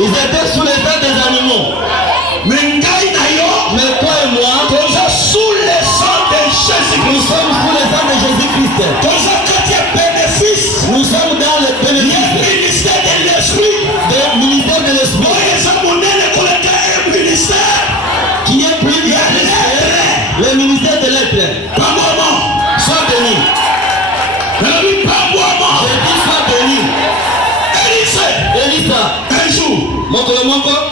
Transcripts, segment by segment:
Ils étaient sous l'état des animaux. Mais toi et moi, nous sommes sous le sang de Jésus-Christ. Nous sommes dans le bénéfice. Le ministère de l'esprit. Le ministère de l'esprit. Qui est plus grand. Le ministère de l'être. Sois béni. Je dis sois béni. Élisa. Un jour,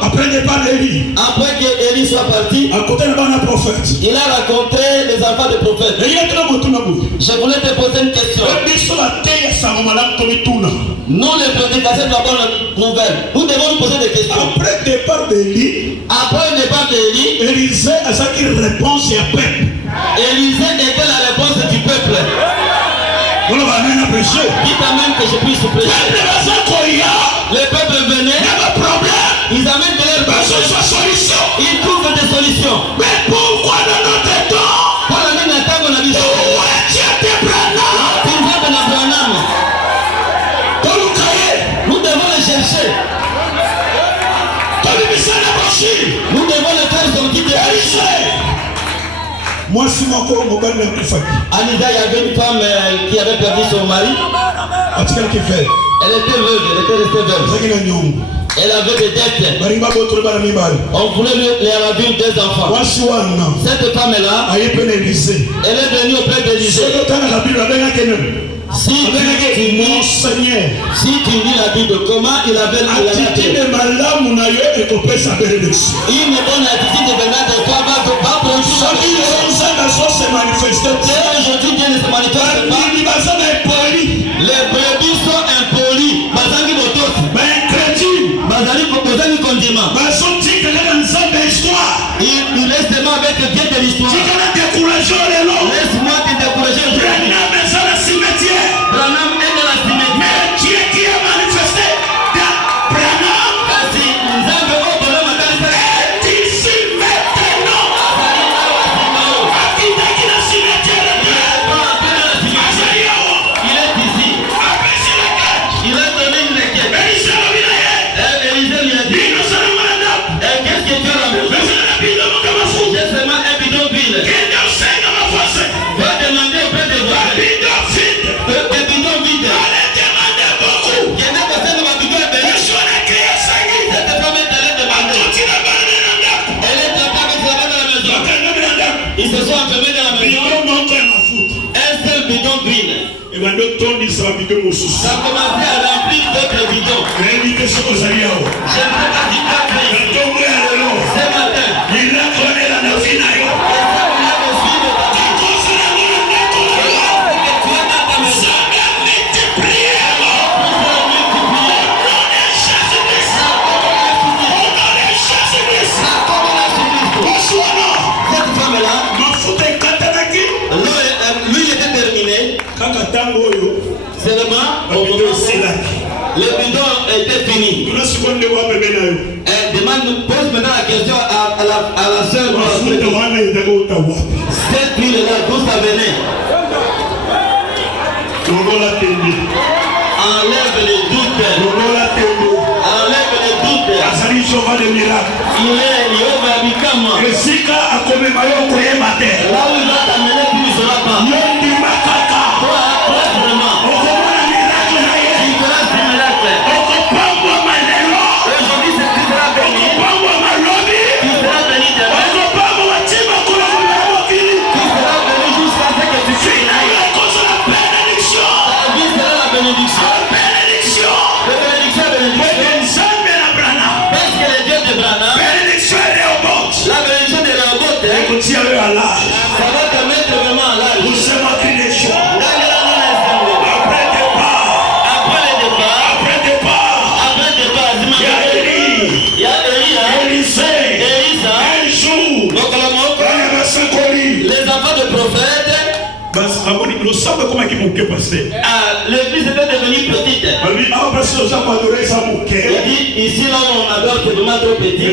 après le départ d'Élie, après qu'Élie soit parti, il a raconté les enfants des prophètes. Je voulais te poser une question. Nous, les prédicateurs de la bonne nouvelle, nous devons nous poser des questions. Après le départ d'Élie, Élisée a sa réponse à peuple. Élisée était la réponse du peuple. Dites même que je puisse prêcher. Les peuples venaient, ils amènent de leur solution. Ils trouvent des solutions. Mais pourquoi dans notre temps, nous devons les chercher. Nous devons les faire sortir de l'Église. Moi, si mon corps m'a donné un peu fatigué. Anida, il y avait une femme qui avait perdu son mari. Elle était veuve, elle était restée veuve. Elle avait des dettes. On voulait lui avoir deux enfants. Cette femme-là, elle est venue auprès d'Élisée. Si tu lis la Bible, comment il avait une bonne attitude de venir de toi va produire. Aujourd'hui, Dieu ne se manifeste pas. Les brebis sont impolis. Il laisse seulement avec Dieu de l'histoire. Laisse-moi te décourager. Branham est dans la cimetière. Mais Dieu qui a manifesté dans Branham est ici maintenant. Il est ici. Il a donné une requête. Élisée lui a dit, qu'est-ce que tu as ramené? J'ai seulement un bidonville. Va demander auprès de vous. Des bidons vides. Il y en a personne qui va bidon béni. Cette femme est allée demander. Elle est entrée avec sa main dans la maison. Ils se sont enfermés dans la maison. Un seul bidon vide. Ça a commencé à remplir d'autres bidons. Je ne sais pas si tu as fait ce matin. Lui il était terminé. Seulement au moment où le bidon était fini. Elle demande, pose maintenant la question à la sœur. Cette huile-là, d'où ça venait? Enlève les doutes. Enlève les doutes. Il est Yehova Bikama. Là où il va t'amener, tu ne seras pas. Toi, vraiment. Il fera des miracles. Aujourd'hui, c'est tu seras béni. Tu seras béni demain. Tu seras béni jusqu'à ce que tu finisses. Ta vie sera la bénédiction. Bénédiction. Parce que le Dieu de Branham, la bénédiction de Rehoboth, ça va te mettre vraiment à l'âge. Après le départ, il y a Élisa. Les enfants de prophètes. L'église était devenue petite. Il dit, ici là où on adore, c'est vraiment trop petit.